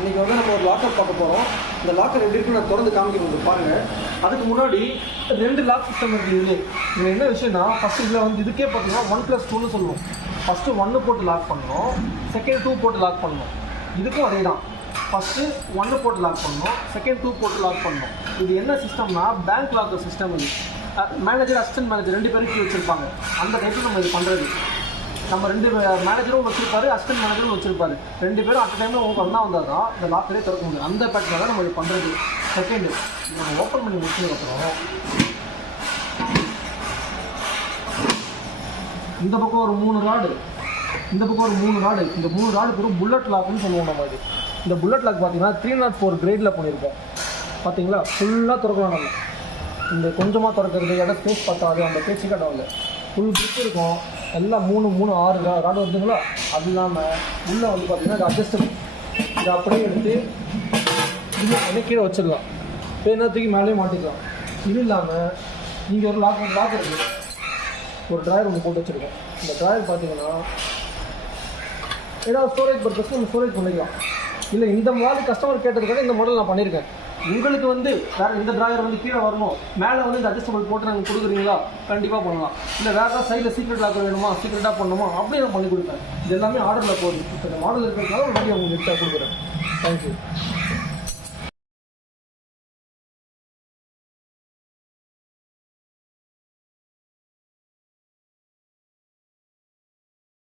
இன்றைக்கி வந்து நம்ம ஒரு லாக்கர் பார்க்க போகிறோம். இந்த லாக்கர் எப்படி இருக்குன்னு நான் திறந்து காமிக்க பாருங்கள். அதுக்கு முன்னாடி 2 லாக் சிஸ்டம் இருக்குது. இதில் என்ன விஷயம்னா, ஃபஸ்ட்டு இதில் வந்து இதுக்கே பார்த்தீங்கன்னா 1+2ன்னு சொல்லுவோம். ஃபஸ்ட்டு 1 போட்டு லாக் பண்ணணும், செகண்ட் 2 போட்டு லாக் பண்ணணும். இதுக்கும் அதே தான். ஃபஸ்ட்டு 1 போட்டு லாக் பண்ணணும், செகண்ட் 2 போட்டு லாக் பண்ணணும். இது என்ன சிஸ்டம்னா பேங்க் லாக்கர் சிஸ்டம். இது மேனேஜர் அசிஸ்டன்ட் மேனேஜர் 2 பேருக்கு வச்சுருப்பாங்க. அந்த டைப்பில் நம்ம இது பண்ணுறது. நம்ம 2 மேனேஜரும் வச்சுருப்பாரு, அசிஸ்டன்ட் மேனேஜரும் வச்சுருப்பாரு. 2 பேரும் அட் டைமில் உங்களுக்கு ஒன்றா வந்தால் தான் இந்த லாக்கரே திறக்க முடியும். அந்த பேட்டர்னில் தான் நம்ம இது பண்ணுறது. செகண்டு நம்ம ஓப்பன் பண்ணி முடிச்சதுக்கப்புறம் இந்த பக்கம் ஒரு 3 ராடு, இந்த பக்கம் ஒரு 3 ராடு. இந்த 3 ராடு பேரும் புல்லட் லாக்னு சொல்லுவோம் நம்ம. இது இந்த புல்லட் லாக் பார்த்தீங்கன்னா 304 கிரேடில் பண்ணியிருக்கோம். பார்த்தீங்களா, ஃபுல்லாக திறக்கலாம். நம்ம இந்த கொஞ்சமாக திறக்கிறது, இடம் ஸ்பேஸ் பார்த்தாது, அந்த பேச்சுக்கு இடம் இல்லை. ஃபுல் கிரிப் இருக்கும். எல்லாம் 3 6 ராடு வருதுங்களா. அது இல்லாமல் உள்ளே வந்து பார்த்திங்கன்னா இது அட்ஜஸ்டபிள். இதை அப்படியே எடுத்து இது அப்படியே கீழே வச்சிடலாம். பேனத்துக்கு மேலேயே மாட்டிக்கலாம். இது இல்லாமல் இங்கே ஒரு லாக் இருக்குது. ஒரு ட்ராயர் ஒன்று போட்டு வச்சுருக்கோம். இந்த ட்ராயர் பார்த்தீங்கன்னா ஏதாவது ஸ்டோரேஜ் பர்பஸ்க்கு நம்ம ஸ்டோரேஜ் பண்ணிக்கலாம். இல்லை இந்த மாதிரி கஸ்டமர் கேட்டதுக்காக இந்த மாடல் நான் பண்ணியிருக்கேன். உங்களுக்கு வந்து வேறு இந்த ட்ராயர் வந்து கீழே வரணும், மேலே வந்து இந்த அட்ஜஸ்டபிள் போட்டு நாங்கள் கொடுக்குறீங்களா, கண்டிப்பாக பண்ணலாம். இல்லை வேறு ஏதாவது சைடில் சீக்ரெட் லாக்கர் வேணுமா, சீக்ரெட்டாக பண்ணணுமா, அப்படியே நான் பண்ணி கொடுப்பேன். இது எல்லாமே ஆர்டரில் போகுது. இப்போ இந்த மாடல் இருக்கிறதுனால ஒரு வண்டி உங்களுக்கு எடுத்தால் கொடுக்குறேன். தேங்க்யூ.